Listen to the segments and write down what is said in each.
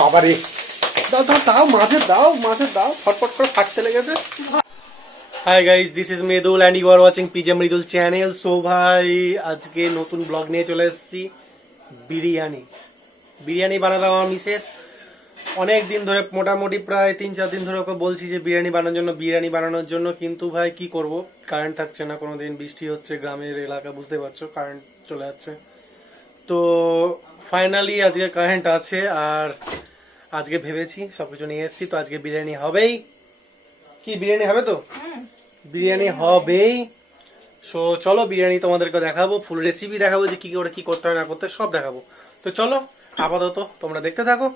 বাবা রে, দাও দাও দাও, মাঝে দাও, মাঝে দাও, ফটফট করে ফাটতে লেগেছে। Hi guys, this is Mridul and you are watching PJ Mridul channel. So ভাই, আজকে নতুন ব্লগ নিয়ে চলে এসেছি। বিরিয়ানি বিরিয়ানি বানালাম আমার মিসেস। অনেক দিন ধরে, মোটামুটি প্রায় 3-4 দিন ধরে ওকে বলছি যে বিরিয়ানি বানানোর জন্য, কিন্তু ভাই কি করব, কারেন্ট থাকছে না। কোনো দিন বৃষ্টি হচ্ছে, গ্রামের এলাকা বুঝতে পারছো, কারেন্ট চলে যাচ্ছে। তো ফাইনালি আজকে কারেন্ট আছে, আর আজকে ভেবেছি সবকিছু নিয়ে এসেছি, তো আজকে বিরিয়ানি হবেই। কি বিরিয়ানি হবে তো? বিরিয়ানি হবেই। সো চলো, বিরিয়ানি তোমাদেরকে দেখাবো, ফুল রেসিপি দেখাবো, যে কি করে কি করতে হয় না করতে সব দেখাবো। তো চলো, আপাতত তোমরা দেখতে থাকো।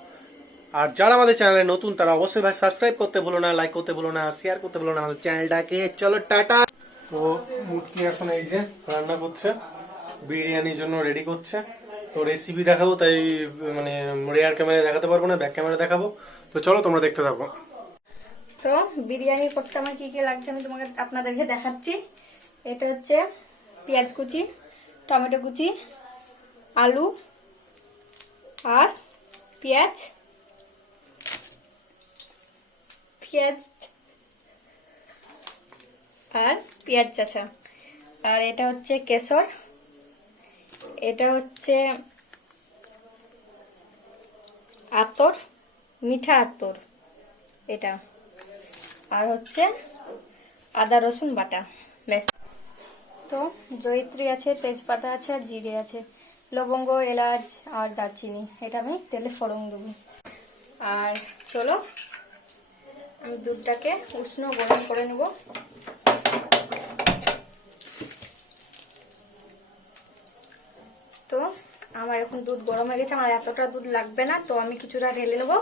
আর যারা আমাদের চ্যানেলে নতুন, তারা অবশ্যই ভাই সাবস্ক্রাইব করতে ভুলো না, লাইক করতে ভুলো না, শেয়ার করতে ভুলো না আমাদের চ্যানেলটাকে। চলো টাটা। তো মুটকি এখন এই যে রান্না করছে, বিরিয়ানির জন্য রেডি করছে। তো রেসিপি দেখাবো, তাই মানে রেয়ার ক্যামেরায় দেখাতে পারবো না, ব্যাক ক্যামেরা দেখাবো। তো চলো তোমরা দেখতে থাকো। তো বিরিয়ানি করতে আমার কি কি লাগছে আমি আপনাদেরকে দেখাচ্ছি। এটা হচ্ছে পেঁয়াজ কুচি, টমেটো কুচি, আলু আর পেঁয়াজ আর পেঁয়াজ চাচা। আর এটা হচ্ছে কেশর, এটা হচ্ছে আতর, মিঠা আতর এটা, আর হচ্ছে আদা রসুন বাটা, ব্যাস। তো জয়িত্রী আছে, তেজপাতা আছে, আর জিরে আছে, লবঙ্গ, এলাচ আর দারচিনি। এটা আমি তেলে ফোড়ন দেবো। আর চলো, আমি দুধটাকে উষ্ণ গরম করে নেব। তো আমার এখন দুধ গরম হয়ে গেছে, আমার এতটা দুধ লাগবে না, তো আমি কিছুটা ঢেলে নেব।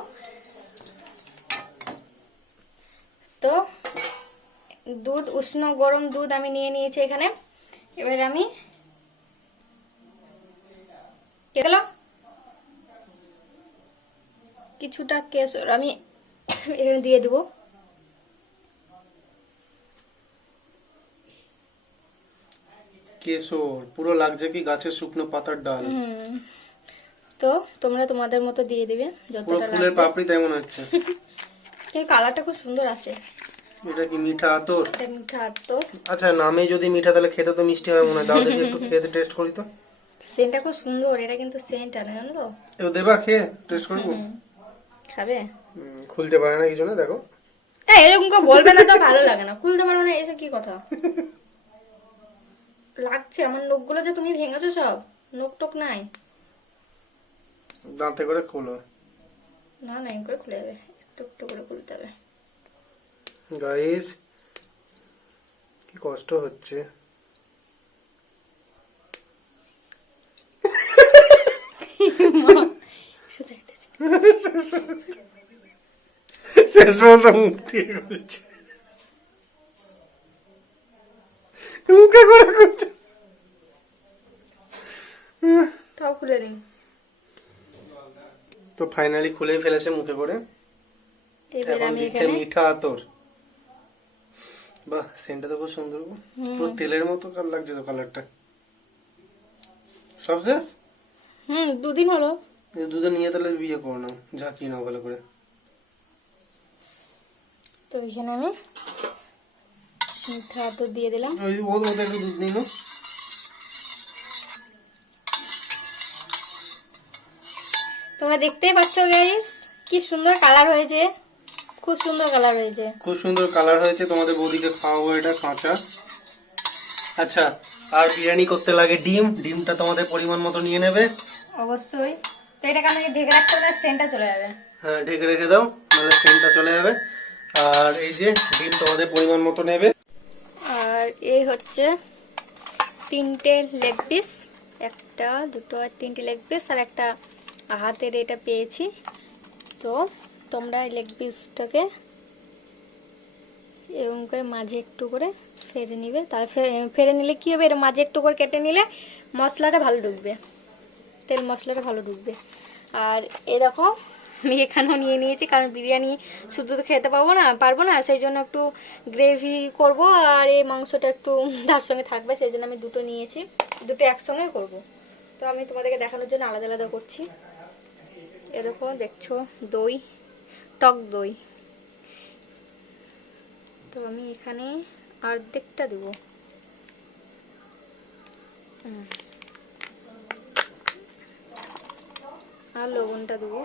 তো দুধ, উষ্ণ গরম দুধ আমি নিয়ে নিয়েছি এখানে। এবার আমি কিছুটা কেশর আমি এখানে দিয়ে দেবো। কেশর পুরো লাগছে কি গাছের শুকনো পাতার ডাল। তো তোমরা তোমাদের মতো দিয়ে দিবে যতটা লাগবে। ফুলের পাপড়ি তাই মনে হচ্ছে। এই কালারটা খুব সুন্দর আসে। এটা কি মিঠা আতর? এটা মিঠা আতর। আচ্ছা, নামে যদি মিঠা, তাহলে খেতে তো মিষ্টি হবে মনে হয়। দাও দেখি একটু খেতে টেস্ট করি তো। সেন্টটা খুব সুন্দর, এটা কিন্তু সেন্ট আনে, জানো তো? এবার দেবা খেয়ে টেস্ট করবো? খাবে? খুলতে পারে না কিছু না, দেখো। এরকম করে বলবে না তো, ভালো লাগে না। খুলতে পারো না, এসে কি কথা লাগছে? আমার নখগুলো যে তুমি ভেঙেছো সব, নখ টক নাই। দাঁতে করে খোলো। না না, এম করে খুলে যাবে, একটু একটু করে খুলতে হবে। গাইস, কি কষ্ট হচ্ছে। শেষ পর্যন্ত মুখ দিয়ে করছে, মুখে করে করছে। তাও খুলে দিন। তো ফাইনালি খুলে ফেলেছে মুখে করে। এবার এখন আমি দিচ্ছে এখানে মিঠা আতর। বাহ, সেন্টটা তো খুব সুন্দর, পুরো তেলের মতো লাগছে তো কালারটা। সব শেষ? দুদিন হলো। এই দুধে নিয়ে তাহলে বিয়ে করো নাও, ঝাঁকিয়ে নাও ভালো করে। তো এখানে আমি মিঠা আতর দিয়ে দিলাম। ওই ওর মধ্যে একটু দুধ নিয়ে নাও। তোমরা দেখতেই পাচ্ছ গাইস, কি সুন্দর কালার হয়েছে, খুব সুন্দর কালার হয়েছে। খুব সুন্দর কালার হয়েছে। তোমাদের বৌদিকে খাওয়াবো এটা কাঁচা। আচ্ছা, আর বিরিয়ানি করতে লাগে ডিম। ডিমটা তোমাদের পরিমাণ মতো নিয়ে নেবে অবশ্যই। তো এটাকে আমি ঢেকে রাখতে হবে, সেন্টটা চলে যাবে। হ্যাঁ, ঢেকে রেখে দাও, নাহলে সেন্টটা চলে যাবে। আর এই যে ডিম তোমাদের পরিমাণ মতো নেবে। আর এই হচ্ছে 3টে লেগ পিস, 1 2 আর 3টে লেগ পিস, আর একটা হাতের এটা পেয়েছি। তো তোমরা লেগ পিসটাকে এরকম করে মাঝে একটু করে ফেরে নিবে। তার ফেরে নিলে কি হবে, এর মাঝে একটু করে কেটে নিলে মশলাটা ভালো ঢুকবে, তেল মশলাটা ভালো ঢুকবে। আর এরকম আমি এখানেও নিয়ে নিয়েছি, কারণ বিরিয়ানি শুধু তো খেতে পারবো না, সেই জন্য একটু গ্রেভি করব, আর এই মাংসটা একটু তার সঙ্গে থাকবে, সেই জন্য আমি দুটো নিয়েছি, দুটো একসঙ্গে করব। তো আমি তোমাদেরকে দেখানোর জন্য আলাদা আলাদা করছি। এ দেখো দেখছো দই, টক দই। তো আমি এখানে অর্ধেকটা দেব। আর লবণটা দেবো।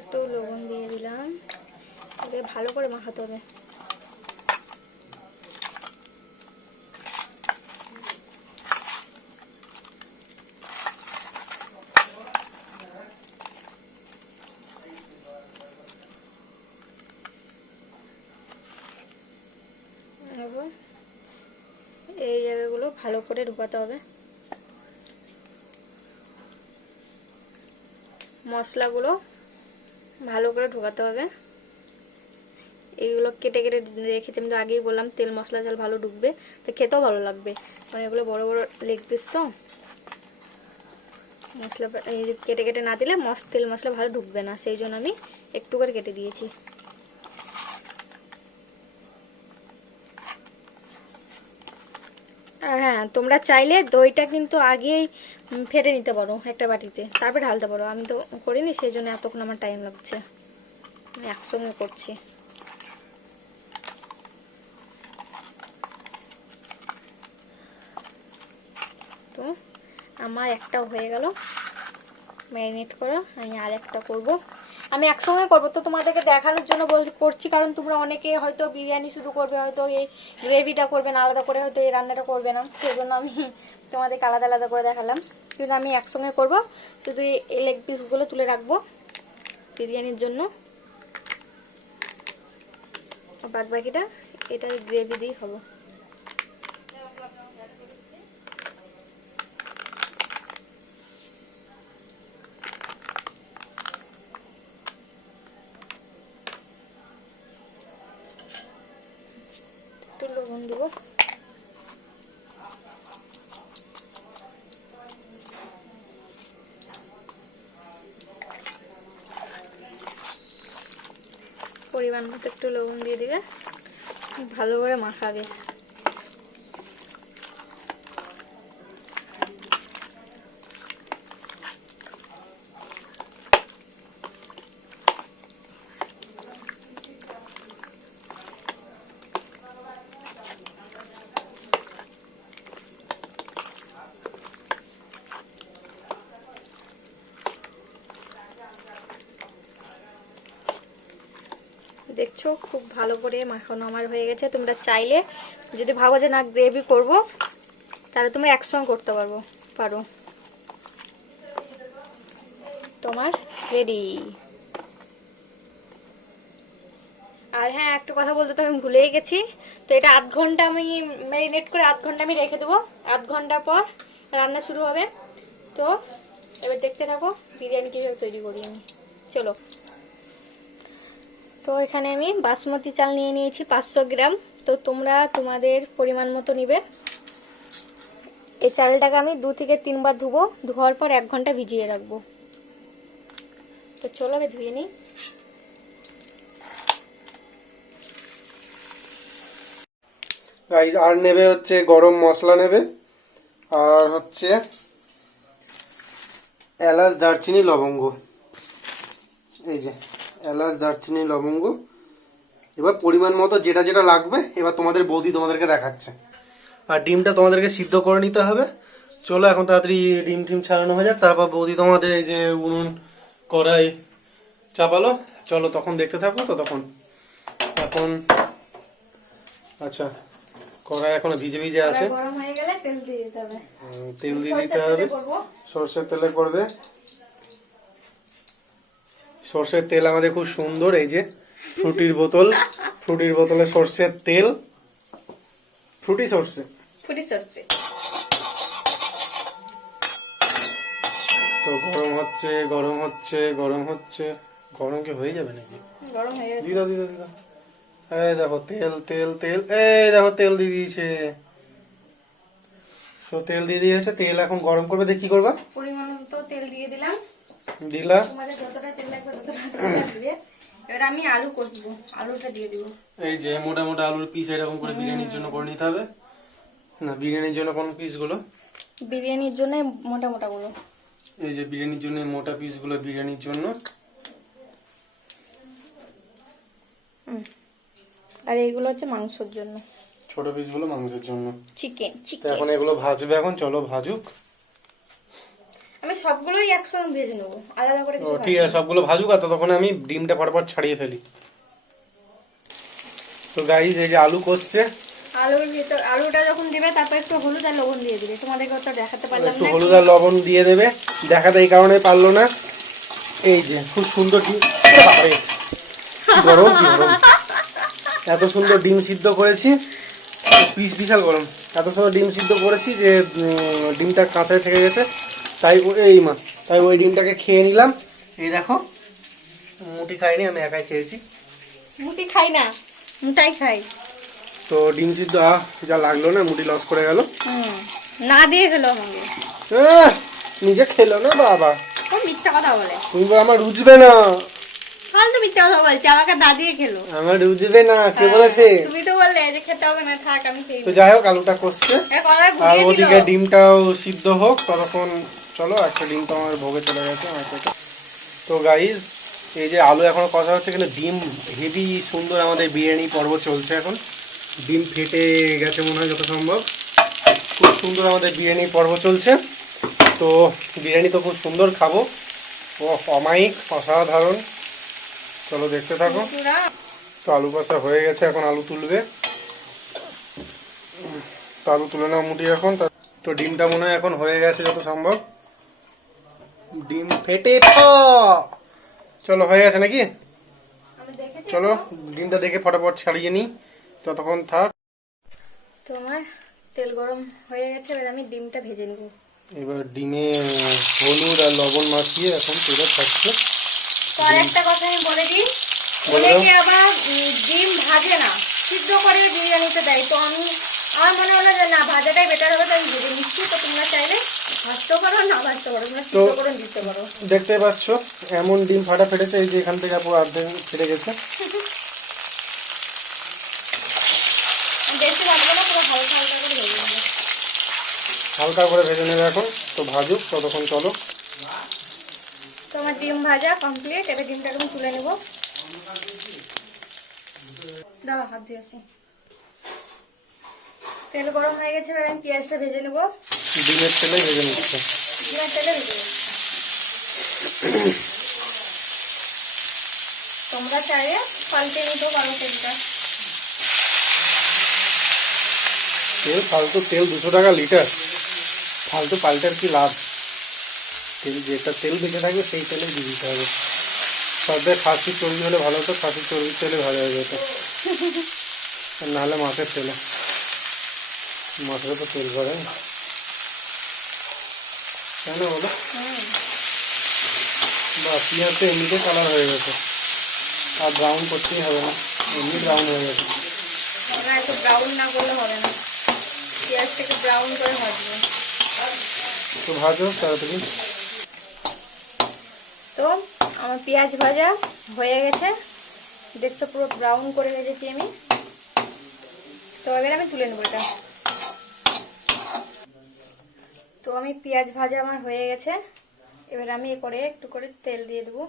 একটু লবণ দিয়ে দিলাম। এবার ভালো করে মাখাতে হবে। এবার এই জায়গাগুলো ভালো করে ঢোকাতে হবে। মশলাগুলো ভালো করে ঢোকাতে হবে। এইগুলো কেটে কেটে রেখেছি, আমি তো আগেই বললাম তেল মশলা ঝাল ভালো ঢুকবে, তো খেতেও ভালো লাগবে। মানে এগুলো বড় বড় লেগ পিস, তো মশলা এই কেটে কেটে না দিলে তেল মশলা ভালো ঢুকবে না, সেই জন্য আমি একটু করে কেটে দিয়েছি। আর হ্যাঁ, তোমরা চাইলে দইটা কিন্তু আগেই ফেটে নিতে পারো একটা বাটিতে, তারপরে ঢালতে পারো। আমি তো করিনি, সেই জন্য এতক্ষণ আমার টাইম লাগছে। আমি একসঙ্গে করছি। তো আমার একটা হয়ে গেল ম্যারিনেট করা, আমি আর একটা করবো। আমি একসঙ্গে করবো, তো তোমাদেরকে দেখানোর জন্য করছি, কারণ তোমরা অনেকে হয়তো বিরিয়ানি শুধু করবে, হয়তো এই গ্রেভিটা করবে না আলাদা করে, হয়তো এই রান্নাটা করবে না, সেই জন্য আমি তোমাদেরকে আলাদা আলাদা করে দেখালাম। কিন্তু আমি একসঙ্গে করব, শুধু এই লেগ পিসগুলো তুলে রাখবো বিরিয়ানির জন্য। বাদ বাকিটা এটা গ্রেভি দিয়েই খাবো। একটু লবণ দেবো। পরিমাণ মতো একটু লবণ দিয়ে দিবে, ভালো করে মাখাবে। দেখছো খুব ভালো করে মাখানো আমার হয়ে গেছে। তোমরা চাইলে যদি ভাবো যে না গ্রেভি করব, তাহলে তোমরা একসঙ্গে করতে পারো। তোমার রেডি। আর হ্যাঁ, একটা কথা বলতে তো আমি ভুলেই গেছি। তো এটা 8 ঘন্টা আমি ম্যারিনেট করে 8 ঘন্টা আমি রেখে দেবো। 8 ঘন্টা পর রান্না শুরু হবে। তো এবার দেখতে থাকো বিরিয়ানি কীভাবে তৈরি করি আমি। চলো। তো এখানে আমি বাসমতি চাল নিয়ে নিয়েছি 500 গ্রাম। তো তোমরা তোমাদের পরিমাণ মতো নিবে। এই চালটাকে আমি 2 থেকে 3 বার ধুবো, ধোয়ার পর 1 ঘন্টা ভিজিয়ে রাখবো। তো চলো আমি ধুয়ে নিই। আর নেবে হচ্ছে গরম মশলা নেবে, আর হচ্ছে এলাচ দারচিনি লবঙ্গ। এই যে এলাচ দারচিনি লবঙ্গ। এবার পরিমাণ মতো যেটা যেটা লাগবে এবার তোমাদের বৌদি তোমাদেরকে দেখাচ্ছে। আর ডিমটা তোমাদেরকে সিদ্ধ করে নিতে হবে। চলো এখন তাড়াতাড়ি ডিম টিম ছাড়ানো হয়ে যাক, তারপর বৌদি তোমাদের এই যে উনুন কড়াই চাপালো। চলো তখন দেখতে থাকো। তো তখন এখন আচ্ছা, কড়াই এখনো ভিজে ভিজে আছে। গরম হয়ে গেলে তেল দিয়ে দিতে হবে। তেল দিয়ে দিতে হবে। সর্ষের তেলে করবে। সর্ষের তেল আমাদের খুব সুন্দর, এই যে ফ্রুটির বোতলে সর্ষের তেল, ফ্রুটি সর্ষে। তো গরম হচ্ছে। গরম কি হয়ে যাবে নাকি? গরম হয়ে গেছে। দিদা এই দেখো তেল, এই দেখো তেল দিয়ে দিয়েছে। তো তেল দিয়ে দিয়েছে, তেল এখন গরম করবে। দিয়ে কি করবা? পরিমাণ মতো তেল দিয়ে দিলাম। দিলা। তোমাদের যতটা তেল লাগবে ততটা তেল দিবে। এবার আমি আলু কষবো, আলুটা দিয়ে দিব। এই যে মোটা মোটা আলুর পিস এরকম করে বিরিয়ানির জন্য করে নিতে হবে। না, বিরিয়ানির জন্য কোন পিসগুলো? বিরিয়ানির জন্য মোটা মোটা গুলো। এই যে বিরিয়ানির জন্য মোটা পিসগুলো বিরিয়ানির জন্য। আর এইগুলো হচ্ছে মাংসের জন্য, ছোট পিসগুলো মাংসের জন্য। চিকেন তো চিকেন। এখন এগুলো ভাজবে, এখন চলো ভাজুক। আমি সবগুলোই একসঙ্গে ভেজে নেবো, আলাদা করে ও কিছু ঠিক আছে, সবগুলো ভাজুক, আর ততক্ষণ আমি ডিমটা ফটাফট ছাড়িয়ে ফেলি। তো গাইস এই যে আলু কষছে। আলুর ভিতর আলুটা যখন দিবে তারপর একটু হলুদ আর লবণ দিয়ে দিবে। তোমাদেরকে তো দেখাতে পারলাম একটু না। হলুদ আর লবণ দিয়ে দেবে, দেখাতে এই কারণে পারলো না। এই যে খুব সুন্দর ডিম, বাবারে, কি গরম কি গরম। এত সুন্দর ডিম সিদ্ধ করেছি, পিস বিশাল গরম। এত সুন্দর ডিম সিদ্ধ করেছি যে ডিমটা কাঁচায় থেকে গেছে, তাই এই মা, তাই ওই ডিমটাকে খেয়ে নিলাম। এই দেখো, মুটি খাইনি, আমি একাই খেয়েছি। মুটি খাই না, মুটাই খাই। তো ডিম সিদ্ধ যা লাগলো না, মুটি লস করে গেল। না দিয়ে খেলো আমাকে। নিজে খেলো না বাবা, ও মিথ্যা কথা বলে। তুমি আমার রুজবে না। কাল তো মিথ্যা কথা বলছে, আমাকে দাদিয়ে খেলো। আমার রুজবে না, কে বলেছে? তুমি তো বললে যে খেতে হবে না, থাক আমি খেয়ে তো যাই হোক, আলুটা কষছে আর নিই। ওদিকে ডিমটাও সিদ্ধ হোক ততক্ষণ। চলো, একটা ডিম তো আমার ভোগে চলে গেছে আমার কাছে। তো গাইজ এই যে আলু এখনো কষা হচ্ছে, কিন্তু ডিম হেভি সুন্দর আমাদের বিরিয়ানি পর্ব চলছে এখন। ডিম ফেটে গেছে মনে হয় যত সম্ভব। খুব সুন্দর আমাদের বিরিয়ানি পর্ব চলছে। তো বিরিয়ানি তো খুব সুন্দর খাবো, ও অমায়িক, অসাধারণ। চলো দেখতে থাকো। তো আলু কষা হয়ে গেছে, এখন আলু তুলবে। তো আলু তুলে নাও মুটি এখন। তো ডিমটা মনে হয় এখন হয়ে গেছে যত সম্ভব। ডিম ফেটে চলো, হয়ে গেছে নাকি? চলো ডিমটা দেখে ফটাফট ছাড়িয়ে নিই, ততক্ষণ থাক। তোমার তেল গরম হয়ে গেছে, এবার আমি ডিমটা ভেজে নিব। এবার ডিমে হলুদ আর লবণ মাখিয়ে এখন তেলে থাকছে। তো আর একটা কথা আমি বলে দিই, অনেকে আবার ডিম ভাজে না, সিদ্ধ করে বিরিয়ানিতে দেয়। তো আমার মনে হলো যে না, ভাজাটাই বেটার হবে, তাই ভেজে নিচ্ছি। তো তোমরা চাইলে ভাজতেও পারো, না ভাজতে পারো, তোমরা সিদ্ধ করে দিতে পারো। দেখতে পাচ্ছ এমন ডিম ফাটা ফেটেছে, এই যে এখান থেকে পুরো অর্ধেক ফেটে গেছে। বেশি ভাজবো না, পুরো হালকা হালকা করে ভেজে নেবো। হালকা করে ভেজে নেবে এখন। তো ভাজুক ততক্ষণ, চলো। তো আমার ডিম ভাজা কমপ্লিট, এবার ডিমটাকে আমি তুলে নেবো। দাও, হাত দিয়ে আসি। তেল গরম হয়ে গেছে, এবার আমি পেঁয়াজটা ভেজে নেবো। ডিমের তেলে ভেজে নিচ্ছে। ডিমের তেলে ভেজে নেবো। তোমরা চাইলে পাল্টে নিতেও পারো তেলটা। তেল ফালতু, তেল 200 টাকা লিটার, ফালতু পাল্টার কি লাভ? তেল যেটা তেল বেঁচে থাকবে সেই তেলে দিয়ে দিতে হবে। সবে খাসির চর্বি হলে ভালো হতো, খাসির চর্বির তেলে ভালো হয়ে যেত, আর নাহলে মাছের তেলে। মাছের তো তেল করে, তাই না বলো? বা পেঁয়াজ তো এমনিতে কালার হয়ে গেছে, আর ব্রাউন করতেই হবে না, এমনি ব্রাউন হয়ে গেছে। না, একটু ব্রাউন না করলে হবে না, পেঁয়াজটাকে ব্রাউন করে ভাজবো। তো ভাজো তাড়াতাড়ি। তো আমার পেঁয়াজ ভাজা হয়ে গেছে, দেখছো পুরো ব্রাউন করে ভেজেছি আমি। তো এবার আমি তুলে নেবো এটা। তো আমি পেঁয়াজ ভাজা আমার হয়ে গেছে, এবার আমি এ করে একটু করে তেল দিয়ে দেবো।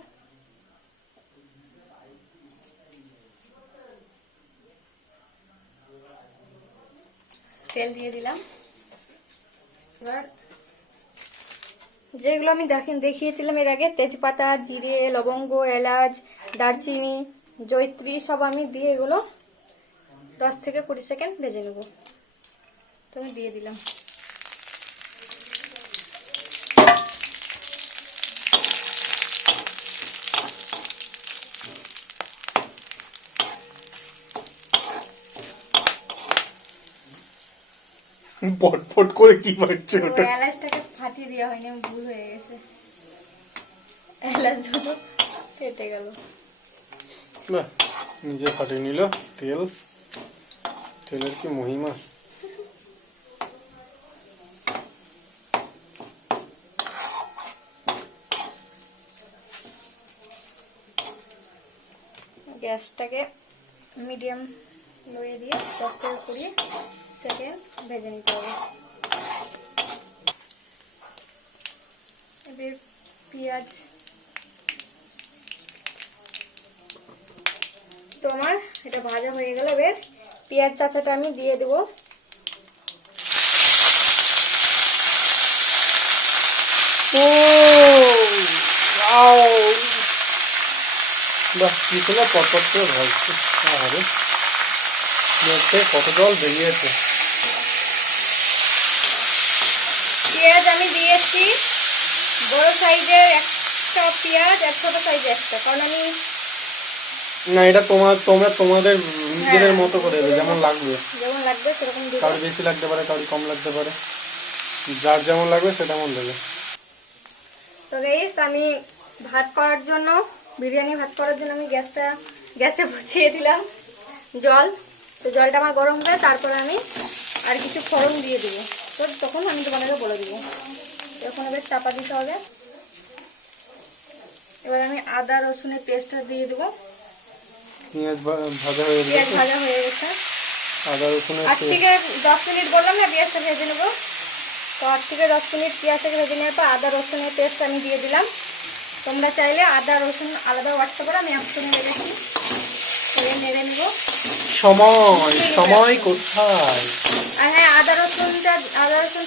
তেল দিয়ে দিলাম। এবার যেগুলো আমি দেখিয়েছিলাম এর আগে, তেজপাতা, জিরে, লবঙ্গ, এলাচ, দারচিনি, জয়িত্রী সব আমি দিয়ে এগুলো 10 থেকে 20 সেকেন্ড ভেজে নেব। তো আমি দিয়ে দিলাম। পটপট করে কি বাজছে ওটা? এলাচটাকে ফাটিয়ে দেওয়া হয়নি, আমি ভুল হয়ে গেছে, এলাচ দুটো কেটে গেল। নিজে ফাটিয়ে নিল তেল, তেলের কি মহিমা। গ্যাসটাকে মিডিয়াম লোয়ে দিয়ে 10 থেকে 20 সেকেন্ড ভেজে নিতে হবে। এবার পেঁয়াজ তো আমার এটা ভাজা হয়ে গেল। এবার পেঁয়াজ চাচাটা আমি দিয়ে দেবো। বাহ, কি করে পটপট করে ভাজছে। আরে মুখে কত জল বেরিয়েছে। পেঁয়াজ আমি দিয়েছি বড় সাইজের একটা পেঁয়াজ, আর ছোট সাইজের একটা, কারণ আমি না, এটা তোমাদের নিজেদের মতো করে দেবে, যেমন লাগবে সেরকম দেবো। কারোর বেশি লাগতে পারে, কারোর কম লাগতে পারে, যার যেমন লাগবে সে তেমন দেবে। তো গাইস, আমি ভাত করার জন্য, বিরিয়ানি ভাত করার জন্য আমি গ্যাসে বসিয়ে দিলাম জল। তো জলটা আমার গরম হবে, তারপরে আমি আর কিছু ফোড়ন দিয়ে দেবো। তো তখন আমি তোমাদেরকে বলে দেবো। এখন এবার চাপা দিতে হবে। এবার আমি আদা রসুনের পেস্টটা দিয়ে দেবো। পেঁয়াজ ভাজা হয়ে গেছে। আদা রসুনের 8 থেকে 10 মিনিট বললাম না পেঁয়াজটা ভেজে নেবো। তো 8 থেকে 10 মিনিট পেঁয়াজটাকে ভেজে নেওয়ার পর আদা রসুনের পেস্ট আমি দিয়ে দিলাম। তোমরা চাইলে আদা রসুন আলাদা বাটতে পারো, আমি একসঙ্গে রেখেছি। নেড়ে নেব। সময় কোথায়? আর হ্যাঁ, আদা রসুন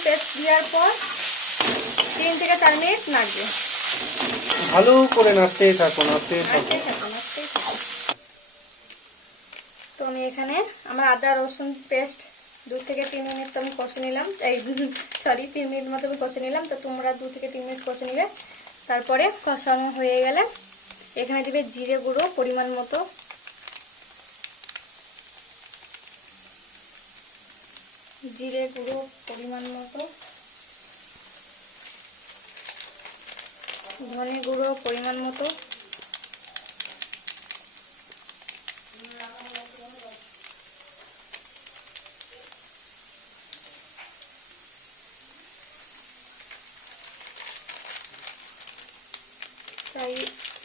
পেস্ট দেওয়ার পর 3 থেকে 4 মিনিট নাড়বে। ভালো করে নাড়তেই থাকো। তো আমি এখানে আমার আদা রসুন পেস্ট 2 থেকে 3 মিনিট তো আমি কষে নিলাম। 3 মিনিট মতো আমি কষে নিলাম। তো তোমরা 2 থেকে 3 মিনিট কষে নিবে। তারপরে কষানো হয়ে গেলে এখানে দিবে জিরে গুঁড়ো পরিমাণ মতো, ধনে গুঁড়ো পরিমাণ মতো,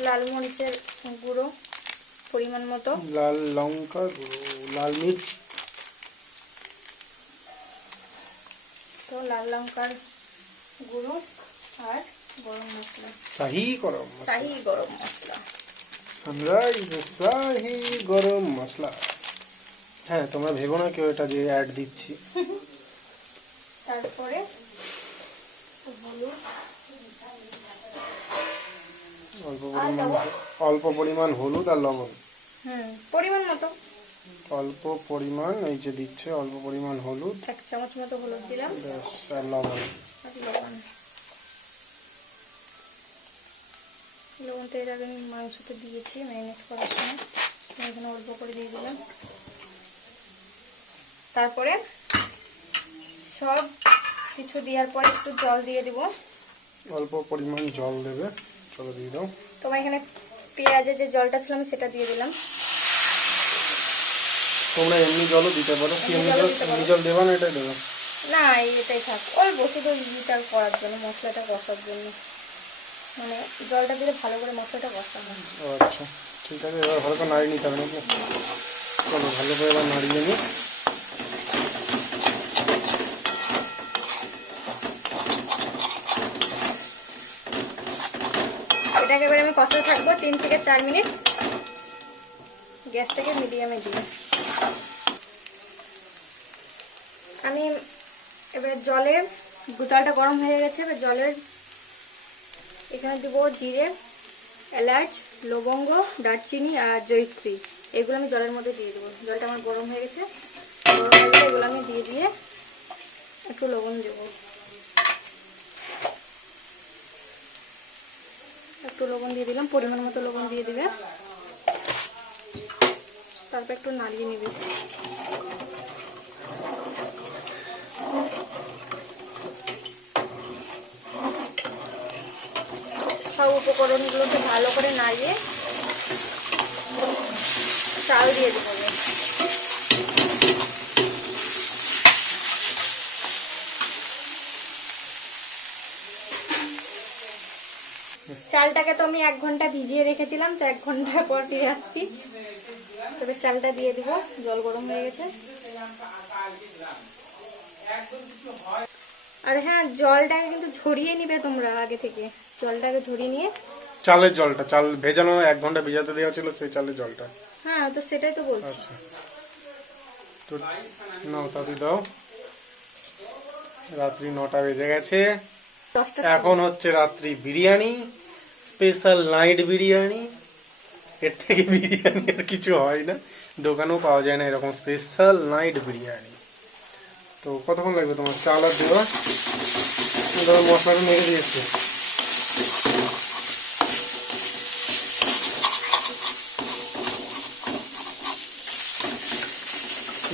লাল মরিচের গুঁড়ো পরিমাণ মতো, লাল লঙ্কা গুঁড়ো, লাল মির্চ, তো লাল লঙ্কার গুঁড়ো আর গরম মশলা, শাহি গরম মশলা। হ্যাঁ, তোমরা ভেবো না কেউ এটা যে অ্যাড দিচ্ছি। তারপরে অল্প পরিমাণ হলুদ আর লবণ। পরিমাণ মতো অল্প পরিমাণ, এই যে দিচ্ছে অল্প পরিমাণ হলুদ, 1 চামচ মতো হলুদ দিলাম, আর লবণ। লবণটা এর আগে আমি মাংসতে দিয়েছি ম্যারিনেট করার সময়, এখানে অল্প করে দিয়ে দিলাম। তারপরে সব কিছু দেওয়ার পরে একটু জল দিয়ে দিব। অল্প পরিমাণ জল দেবে, চলো দিয়ে দাও। তোমার এখানে পেঁয়াজের যে জলটা ছিল আমি সেটা দিয়ে দিলাম। তোমরা এমনি জলও দিতে পারো। এমনি জল দেবা না, এটাই দেবে না, এটাই থাক, অল্প শুধু ইটা করার জন্য, মশলাটা কষার জন্য, মানে জলটা দিলে ভালো করে মশলাটা কষানো। আচ্ছা, ঠিক আছে। এবার ভালো করে নাড়িয়ে নিতে হবে নাকি? চলো ভালো করে এবার নাড়িয়ে নিই। এটাকে এবার আমি কষাতে থাকবো 3 থেকে 4 মিনিট, গ্যাসটাকে মিডিয়ামে দিয়ে। আমি এবার জলটা গরম হয়ে গেছে। এবার জলের এখানে দেবো জিরে, এলাচ, লবঙ্গ, দারচিনি আর জয়িত্রী। এগুলো আমি জলের মধ্যে দিয়ে দেবো। জলটা আমার গরম হয়ে গেছে। গরম হয়ে গেলে এগুলো আমি দিয়ে একটু লবণ দেবো। একটু লবণ দিয়ে দিলাম, পরিমাণ মতো লবণ দিয়ে দিবে। তারপর একটু নাড়িয়ে নিবে। সব উপকরণগুলোকে ভালো করে নাড়িয়ে চাল দিয়ে দেবো। চালটাকে তো আমি 1 ঘন্টা ভিজিয়ে রেখেছিলাম, তো 1 ঘন্টা পর ফিরে আসছি। তবে চালটা দিয়ে দিব, জল গরম হয়ে গেছে। আর হ্যাঁ, জলটাকে কিন্তু ঝরিয়ে নিবে তোমরা আগে থেকে, জলটাকে ঝরিয়ে নিয়ে চালের জলটা, চাল ভেজানো 1 ঘন্টা ভিজাতে দেওয়া ছিল সেই চালের জলটা। হ্যাঁ, তো সেটাই তো বলছি। আচ্ছা, তো নাও তাড়াতাড়ি দাও। রাত্রি 9টা বেজে গেছে। 10টা এখন হচ্ছে রাত্রি বিরিয়ানি, স্পেশাল নাইট বিরিয়ানি। এর থেকে বিরিয়ানি আর কিছু হয় না, দোকানেও পাওয়া যায় না এরকম স্পেশাল নাইট বিরিয়ানি। তো কতক্ষণ লাগবে তোমার চাল আর দেওয়া? তোমার মশলাটা মেরে দিয়েছি।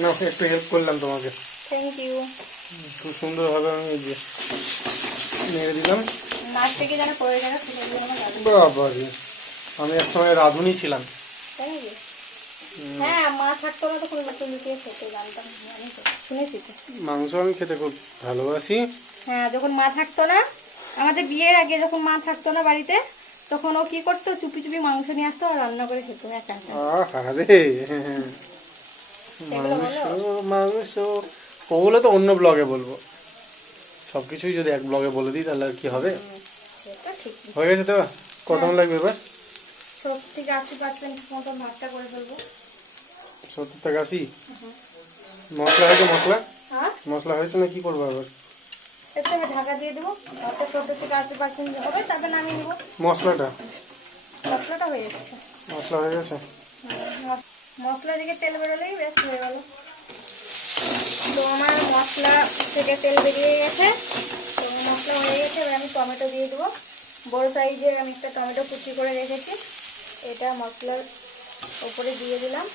না, একটু হেল্প করলাম তোমাকে। Thank you. খুব সুন্দরভাবে আমি এই যে মেরে দিলাম। মাছ থেকে যেন পড়ে যায় না, সেটা দিয়ে আমার দাদু। বাবা রে, আমি এক সময় রাঁধুনি ছিলাম। তাই নাকি? হ্যাঁ, মা থাকতো না তখন একটু লুকিয়ে খেতে জানতাম, আমি তো শুনেছি তো। মাংস আমি খেতে খুব ভালোবাসি। হ্যাঁ, যখন মা থাকতো না, আমাদের বিয়ের আগে যখন মা থাকতো না বাড়িতে, তখন ও কি করতো, চুপি চুপি মাংস নিয়ে আসতো আর রান্না করে খেতো একা একা। আরে সেগুলো বলো। মাংস ওগুলো তো অন্য ব্লগে বলবো, সবকিছুই যদি এক ব্লগে বলে দিই তাহলে আর কি হবে। সেটা ঠিক। হয়ে গেছে তো? কতক্ষণ লাগবে এবার? 70 থেকে 80% মতো ভাতটা করে ফেলবো। 70 থেকে 80? মশলা হয়েছে? হ্যাঁ, মশলা হয়েছে না? কি করবো আবার? একটু আমি ঢাকা দিয়ে দেবো, ভাতটা 70 থেকে 80% হবে, তারপর নামিয়ে নেবো। মশলাটা মশলাটা হয়ে যাচ্ছে। মশলা হয়ে গেছে। মশলা থেকে তেল বেরোলেই বেশ হয়ে গেল। তো আমার মশলা থেকে তেল বেরিয়ে গেছে, তো মশলা হয়ে গেছে। এবার আমি টমেটো দিয়ে দেবো। বড় সাইজের আমি একটা টমেটো কুচি করে রেখেছি, এটা মশলার উপরে দিয়ে দিলাম।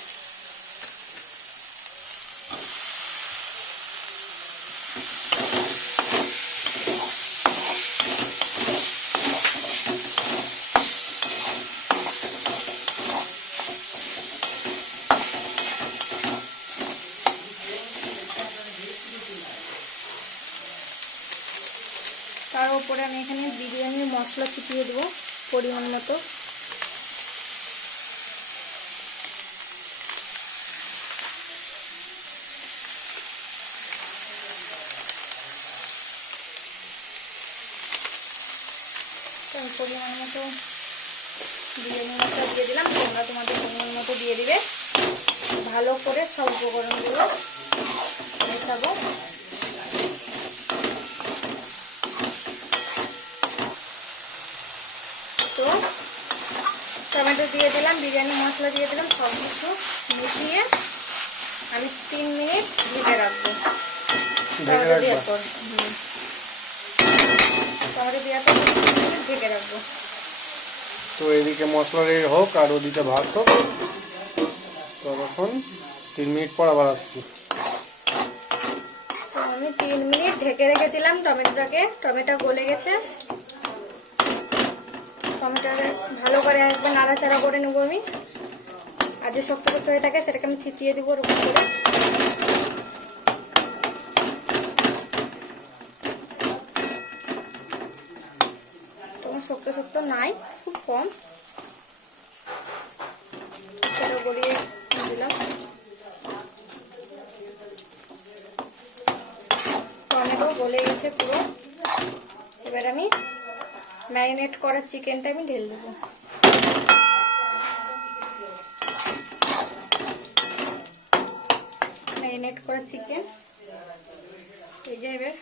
তার উপরে আমি এখানে বিরিয়ানির মশলা ছিটিয়ে দেবো পরিমাণ মতো। পরিমাণ মতো বিরিয়ানি মশলা দিয়ে দিলাম, তোমরা তোমাদের পরিমাণ মতো দিয়ে দিবে। ভালো করে সব উপকরণগুলো মেশাবো। তো টমেটো দিয়ে দিলাম, বিরিয়ানি মশলা দিয়ে দিলাম, সব কিছু মিশিয়ে আমি 3 মিনিট ঢেকে রাখবো। টমেটো দেওয়ার পর ঢেকে রাখবো। তো এদিকে মশলা রেডি হোক আর ওদিকে ভাত হোক, তখন 3 মিনিট পর আবার আসছি। তো আমি 3 মিনিট ঢেকে রেখেছিলাম টমেটোটাকে। টমেটো গলে গেছে, টমেটোটা ভালো করে একবার নাড়াচাড়া করে নেবো আমি। আর যে শক্ত শক্ত হয়ে থাকে সেটাকে আমি থিতিয়ে দেবো ওর উপর করে। তোমার শক্ত শক্ত নাই, খুব কম, সেটা গলিয়ে দিলাম। টমেটো গলে গেছে পুরো। এবার আমি ম্যারিনেট করা চিকেনটা আমি ঢেলে দেবো। ম্যারিনেট করা চিকেন এই যে এবার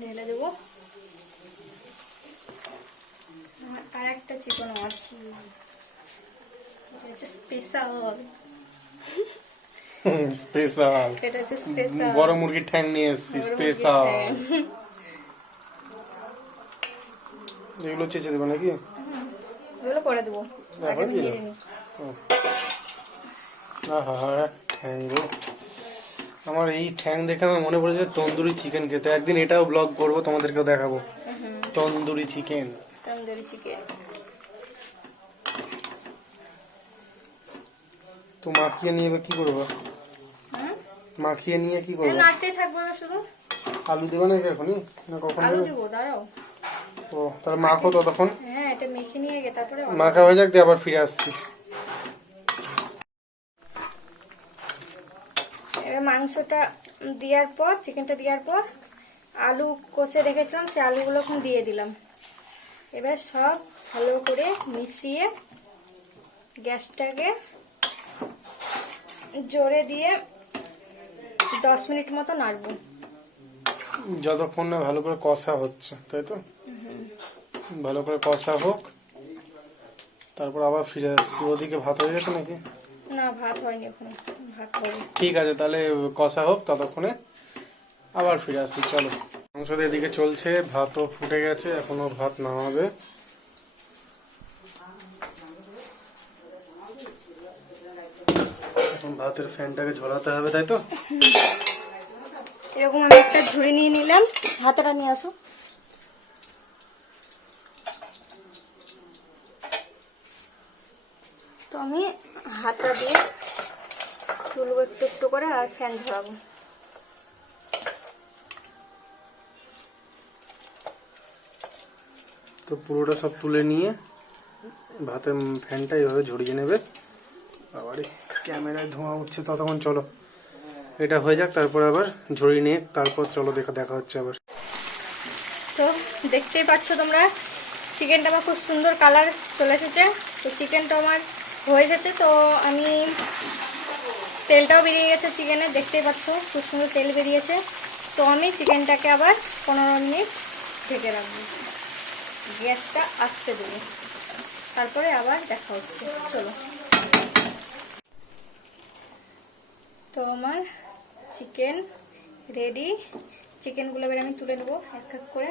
ঢেলে দেবো। আর একটা চিকেন আছে, স্পেশাল স্পেশাল, এটা হচ্ছে স্পেশাল বড় মুরগির ঠ্যাং নিয়ে এসেছি স্পেশাল। এগুলো চেঁচে দেবো নাকি? এগুলো করে দেবো, আগে আমি নিয়ে নিই। ঠ্যাং গো, আমার এই ঠ্যাং দেখে আমার মনে পড়েছে তন্দুরি চিকেন খেতে। একদিন এটাও ব্লগ করবো, তোমাদেরকেও দেখাবো তন্দুরি চিকেন। তন্দুরি চিকেন তো মাখিয়ে নিয়ে কি করবো? মাখিয়ে নিয়ে কি করবো? নাড়তেই থাকবো শুধু। আলু দেবো নাকি এখনই, না কখন আলু দেবো? দেবো, দাঁড়াও। ও তাহলে মাখো ততক্ষণ। হ্যাঁ, এটা মেখে নিয়ে গিয়ে তারপরে মাখা হয়ে যাক দিয়ে আবার ফিরে আসছি। এবার মাংসটা দেওয়ার পর, চিকেনটা দেওয়ার পর আলু কষে রেখেছিলাম, সেই আলুগুলো এখন দিয়ে দিলাম। এবার সব ভালো করে মিশিয়ে গ্যাসটাকে জোরে দিয়ে 10 মিনিট মতো নাড়বো। যতক্ষণ না ভালো করে কষা হচ্ছে, তাই তো? ভালো করে কষা হোক, তারপর আবার ফিরে আসছি। ওদিকে ভাত হয়ে গেছে নাকি? না, ভাত হয়নি এখন, ভাত হবে। ঠিক আছে, তাহলে কষা হোক, ততক্ষণে আবার ফিরে আসছি। চলো, মাংস এদিকে চলছে, ভাতও ফুটে গেছে, এখনো ভাত নামাবে। এখন ভাতের ফ্যানটাকে ঝোলাতে হবে, তাই তো? এরকম আমি একটা ঝুড়ি নিয়ে নিলাম, হাতাটা নিয়ে আসো। তো আমি হাতটা দিয়ে তুলবো একটু একটু করে আর ফ্যান ঝরাবো। তো পুরোটা সব তুলে নিয়ে ভাতের ফ্যানটা এইভাবে ঝরিয়ে নেবে। আবারই ক্যামেরায় ধোঁয়া উঠছে, ততক্ষণ চলো এটা হয়ে যাক, তারপর আবার ঝরিয়ে নিয়ে তারপর চলো দেখা হচ্ছে আবার। তো দেখতেই পাচ্ছ তোমরা, চিকেনটা আমার খুব সুন্দর কালার চলে এসেছে। তো চিকেনটা আমার হয়ে গেছে, তো আমি তেলটাও বেরিয়ে গেছে চিকেনে, দেখতেই পাচ্ছ খুব সুন্দর তেল বেরিয়েছে। তো আমি চিকেনটাকে আবার 15 মিনিট ঢেকে রাখবো, গ্যাসটা আস্তে দেবো, তারপরে আবার দেখা হচ্ছে। চলো। তো আমার চিকেন রেডি। চিকেনগুলো এবার আমি তুলে নেবো এক এক করে।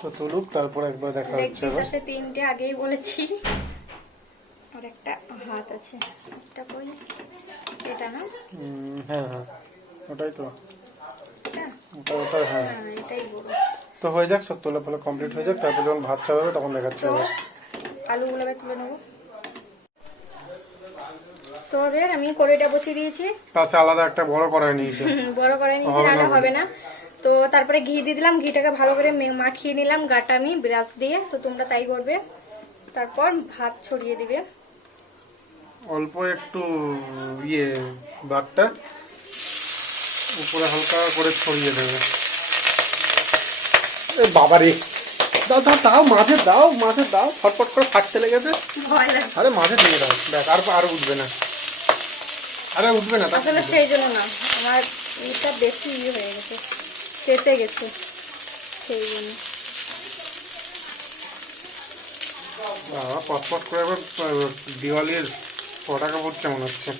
তো তুলুক, তারপর একবার দেখা হচ্ছে আবার। আছে 3টে, আগেই বলেছি। আর একটা হাত আছে, এটা কই? এটা না? হ্যাঁ হ্যাঁ, ওটাই তো, এটা? ওটা হ্যাঁ। এটাই বড়। তো হয়ে যাক, সব তোলা ফেলা কমপ্লিট হয়ে যাক, তারপর যখন ভাত চাপাবে তখন দেখাচ্ছে আবার। আলুগুলো এবার তুলে নেবো। তো এবার আমি কড়াইটা বসিয়ে দিয়েছি, পাশে আলাদা একটা বড় কড়াই নিয়েছে। বড় কড়াই নিয়েছি, নাহলে হবে না। তো তারপরে ঘি দিয়ে দিলাম, ঘিটাকে ভালো করে মাখিয়ে নিলাম গাটা আমি ব্রাশ দিয়ে। তো তোমরা তাই করবে। তারপর ভাত ছড়িয়ে দিবে, অল্প একটু ভাতটা উপরে হালকা করে ছড়িয়ে দেবে। বাবারে, দাও দাও দাও, মাঝে দাও, মাঝে দাও, ফটফট করে ফাটতে লেগেছে। ভয় লাগে। আরে মাঝে দিয়ে দাও, দেখ আর উঠবে না, আরে উঠবে না। আসলে সেই জন্য না, আমার এটা বেশি হয়ে গেছে, পেতে গেছে, সেই জন্য। বাবা, পটপট করে আবার দিওয়ালির পটাকা পড়ছে মনে হচ্ছে।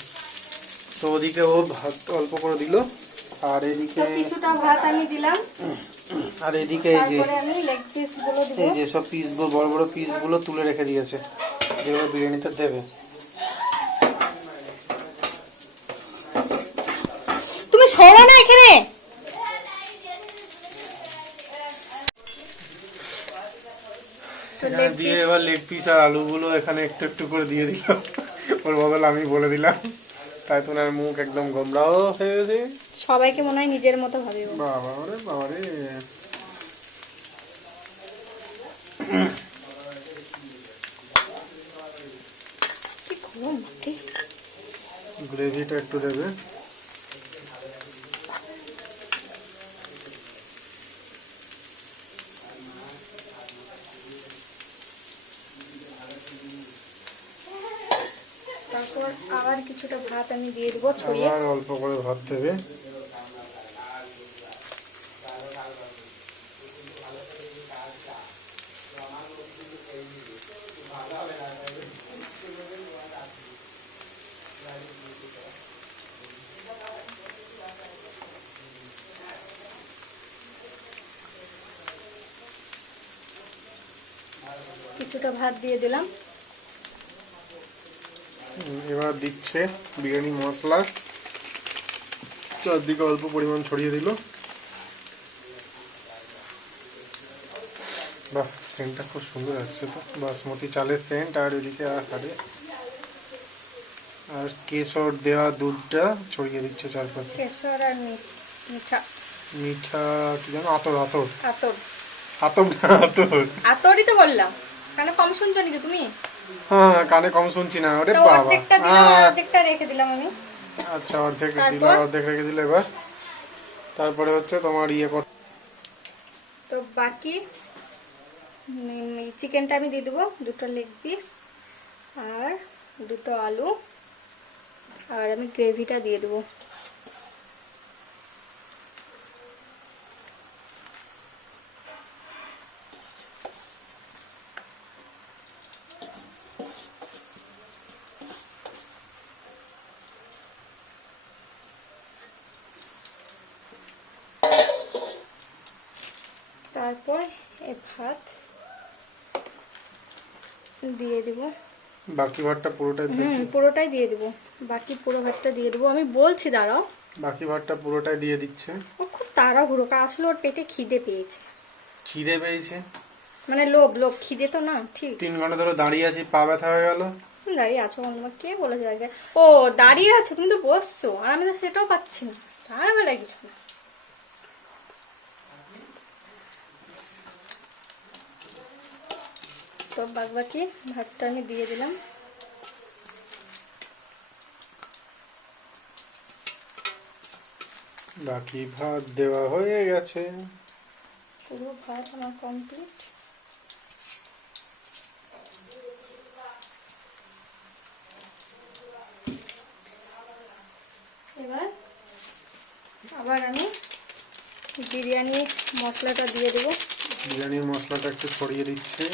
তো ওদিকে ও ভাত অল্প করে দিল, আর এদিকে কিছুটা ভাত আমি দিলাম, আর এদিকে এই যে তারপরে আমি লেগ পিস গুলো দিব। এই যে সব পিসগুলো, বড় বড় পিসগুলো তুলে রেখে দিয়েছে, যেগুলো বিরিয়ানিতে দেবে। তুমি সরো না এখানে। এখানে দিয়ে এবার লেগ পিস আর আলুগুলো এখানে একটু একটু করে দিয়ে দিল। ওর বদলে আমি বলে দিলাম, তাই তো ওনার মুখ একদম গোমড়াও হয়ে গেছে। সবাইকে মনে হয় নিজের মতো ভাবে। বাবা রে বাবা রে, গ্রেভিটা একটু দেবে। তারপর আবার কিছুটা ভাত আমি দিয়ে দিব ছড়িয়ে। আবার অল্প করে ভাত দেবে। কিছুটা ভাত দিয়ে দিলাম। এবার দিচ্ছে বিরিয়ানি মশলা, চারদিকে অল্প পরিমাণ ছড়িয়ে দিল। বাহ, সেন্টটা খুব সুন্দর আসছে তো, বাসমতি চালের সেন্ট। আর এদিকে আর কেশর দেওয়া দুধটা ছড়িয়ে দিচ্ছে চারপাশে। কেশর আর মিঠা মিঠা কি জানো, আতর আতর। আতর। আতর আতর। আতরই তো বললাম, কানে কম শুনছো নাকি তুমি? হ্যাঁ কানে কম শুনছি না। ওরে তো বাবা, অর্ধেকটা দিলাম আর অর্ধেকটা রেখে দিলাম আমি। আচ্ছা অর্ধেক দিলে, তারপর? অর্ধেক রেখে দিলে। এবার তারপরে হচ্ছে তোমার ইয়ে কর। তো বাকি চিকেনটা আমি দিয়ে দেবো, 2টো লেগ পিস আর 2টো আলু, আর আমি গ্রেভিটা দিয়ে দেবো। তারপর এই ভাত দিয়ে দেবো। বাকি ভাতটা পুরোটাই পুরোটাই দিয়ে দেবো, বাকি পুরো ভাতটা দিয়ে দেবো। আমি বলছি দাঁড়াও। বাকি ভাতটা পুরোটাই দিয়ে দিচ্ছে। ও খুব তাড়াহুড়ো, আসলে ওর পেটে খিদে পেয়েছে। খিদে পেয়েছে মানে লোভ লোভ, খিদে তো না ঠিক। 3 ঘন্টা ধরে দাঁড়িয়ে আছি, পা ব্যথা হয়ে গেল। দাঁড়িয়ে আছো তোমার কে বলেছে আগে? ও দাঁড়িয়ে আছো, তুমি তো বসছো আর আমি তো সেটাও পাচ্ছি না। তার বেলায় কিছু না। তো বাকি ভাতটা আমি দিয়ে দিলাম। বাকি ভাত দেওয়া হয়ে গেছে। পুরো ভাত আমার কমপ্লিট। এবার আবার আমি বিরিয়ানি মশলাটা দিয়ে দেবো। বিরিয়ানির মশলাটা একটু ছড়িয়ে দিচ্ছে।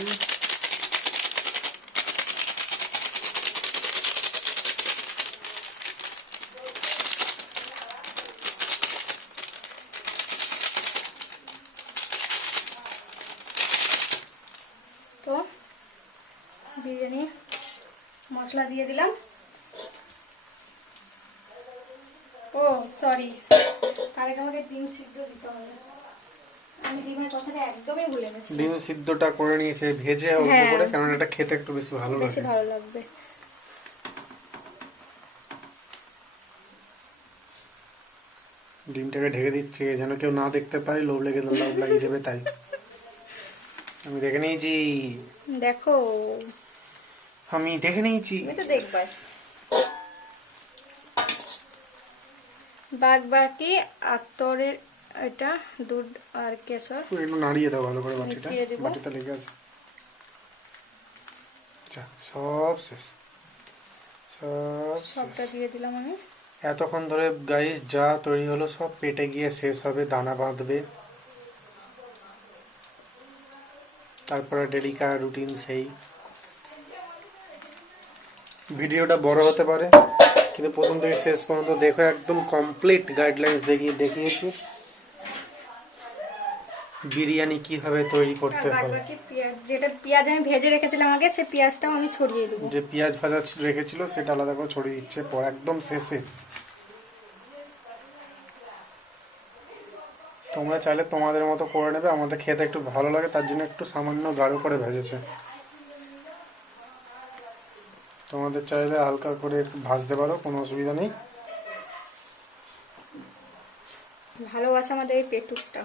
তো বিরিয়ানি মশলা দিয়ে দিলাম। ও সরি, তার আগে আমাকে ডিম সিদ্ধ দিতে হবে। আমি ডিমের কথাটা একদমই ভুলে গেছি। ডিম সিদ্ধটা করে নিয়েছে ভেজে অল্প হ্যাঁ। করে, কারণ এটা খেতে একটু বেশি ভালো বেশি লাগে। ভালো লাগবে। ডিমটাকে ঢেকে দিচ্ছে যেন কেউ না দেখতে পায়, লোভ লাগিয়ে দেবে তাই। আমি দেখে নিয়েছি, দেখো, আমি দেখে নিয়েছি। তুমি তো দেখবে। বাকি আতরের এটা দুধ আর কেশর একটু নাড়িয়ে দাও ভালো করে বাটিটা, মিশিয়ে দেবো। বাটিতে লেগে আছে। আচ্ছা সব শেষ, সব সবটা শেষ। দিয়ে দিলাম আমি। এতক্ষণ ধরে গাইস যা তৈরি হলো সব পেটে গিয়ে শেষ হবে, দানা বাঁধবে। তারপরে ডেলিকার রুটিন সেই। ভিডিওটা বড় হতে পারে, কিন্তু প্রথম থেকে শেষ পর্যন্ত দেখো, একদম কমপ্লিট গাইডলাইন্স দেখিয়েছি বিরিয়ানি কিভাবে তৈরি করতে আর হয়। বাকি পেঁয়াজ, যেটা পেঁয়াজ আমি ভেজে রেখেছিলাম আগে, সেই পেঁয়াজটাও আমি ছড়িয়ে দেবো। যে পেঁয়াজ ভাজা রেখেছিল সেটা আলাদা করে ছড়িয়ে দিচ্ছে পর একদম শেষে। তোমরা চাইলে তোমাদের মতো করে নেবে, আমাদের খেতে একটু ভালো লাগে তার জন্য একটু সামান্য গাঢ় করে ভেজেছে। তোমাদের চাইলে হালকা করে একটু ভাজতে পারো, কোনো অসুবিধা নেই। ভালোবাসা আমাদের এই পেটুকটা।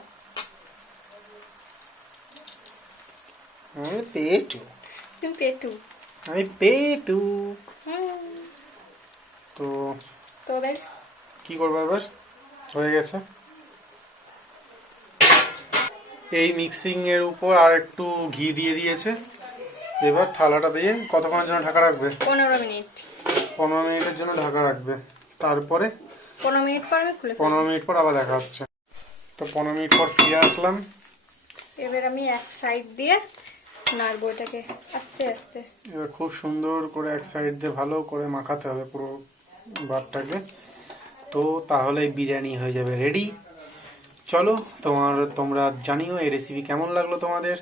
আমি পেটু, তুমি পেটু। আমি পেটু। তো তবে কি করবো এবার, হয়ে গেছে। এই মিক্সিং এর উপর আর একটু ঘি দিয়ে দিয়েছে। এবার থালাটা দিয়ে কতক্ষণের জন্য ঢাকা রাখবে? 15 মিনিট। 15 মিনিটের জন্য ঢাকা রাখবে। তারপরে 15 মিনিট পর আমি খুলে 15 মিনিট পর আবার দেখা হচ্ছে। তো 15 মিনিট পর ফিরে আসলাম। এবার আমি এক সাইড দিয়ে নাড়বো এটাকে আস্তে আস্তে। এবার খুব সুন্দর করে এক সাইড দিয়ে ভালো করে মাখাতে হবে পুরো ভাতটাকে। তো তাহলে বিরিয়ানি হয়ে যাবে রেডি। চলো তোমরা জানিও এই রেসিপি কেমন লাগলো তোমাদের,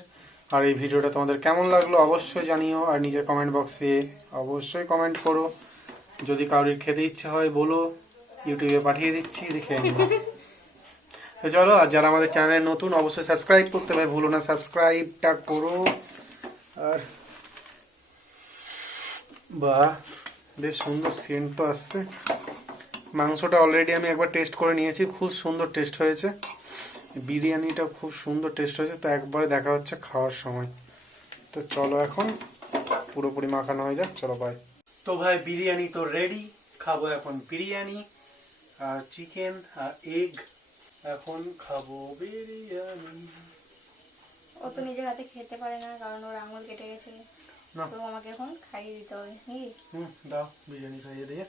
আর এই ভিডিওটা তোমাদের কেমন লাগলো অবশ্যই জানিও। আর নিজের কমেন্ট বক্সে অবশ্যই কমেন্ট করো। যদি কারোর খেতে ইচ্ছে হয় বলো, ইউটিউবে পাঠিয়ে দিচ্ছি, দেখে নিও। তো চলো, আর যারা আমাদের চ্যানেল নতুন অবশ্যই সাবস্ক্রাইব করতে হবে, ভুলো না সাবস্ক্রাইবটা করো। আর বাহ, বেশ সুন্দর সেন্ট তো আসছে। মাংসটা অলরেডি আমি একবার টেস্ট করে নিয়েছি, খুব সুন্দর টেস্ট হয়েছে। বিরিয়ানিটা খুব সুন্দর টেস্ট হয়েছে, তো একবারে দেখা হচ্ছে খাওয়ার সময়। তো চলো এখন পুরোপুরি মাখানো হয়ে যাক, চলো বাই। তো ভাই বিরিয়ানি তো রেডি, খাবো এখন বিরিয়ানি আর চিকেন আর এগ। এখন খাবো বিরিয়ানি। ও তো নিজের হাতে খেতে পারে না, কারণ ওর আঙুল কেটে গেছে। না। তো আমাকে এখন খাইয়ে দিতে হবে নাকি? দাও বিরিয়ানি খাইয়ে দিয়ে।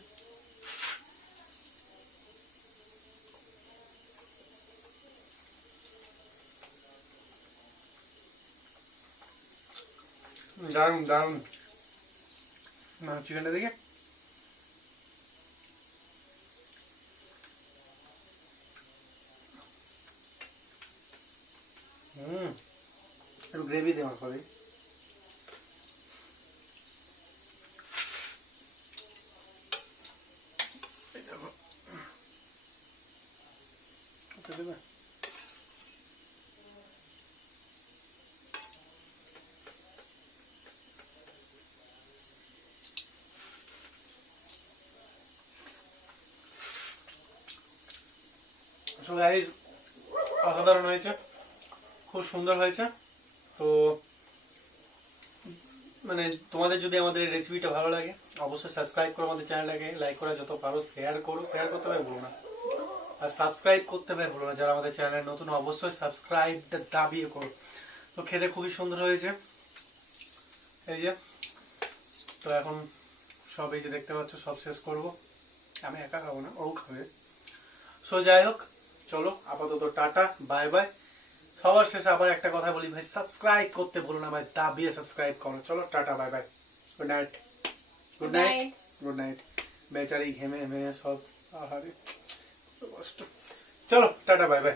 দারুন দারুন। না চিকেনটা দেখে। একটু গ্রেভি দেওয়া হবে। দেবে গাইস, অসাধারণ হয়েছে, খুব সুন্দর হয়েছে। তো মানে তোমাদের যদি আমাদের রেসিপিটা ভালো লাগে অবশ্যই সাবস্ক্রাইব করো আমাদের চ্যানেলটাকে, লাইক করা যত পারো শেয়ার করো, শেয়ার করতে পারবে ভুলো না, আর সাবস্ক্রাইব করতে পারবে ভুলো না। যারা আমাদের চ্যানেলে নতুন অবশ্যই সাবস্ক্রাইবটা দাবিয়ে করো। তো খেতে খুবই সুন্দর হয়েছে এই যে। তো এখন সব এই যে দেখতে পাচ্ছ সব শেষ করব, আমি একা খাবো না, ও খাবে। সো যাই হোক, চলো আপাতত টাটা বাই বাই। সবার শেষে আবার একটা কথা বলি ভাই, সাবস্ক্রাইব করতে ভুলো না ভাই, দাবিয়ে সাবস্ক্রাইব করো। চলো tata bye bye, good night. Good night, good night. বেচারি ঘেমে ঘেমে সব, আহারে কষ্ট। চলো টাটা বাই বাই।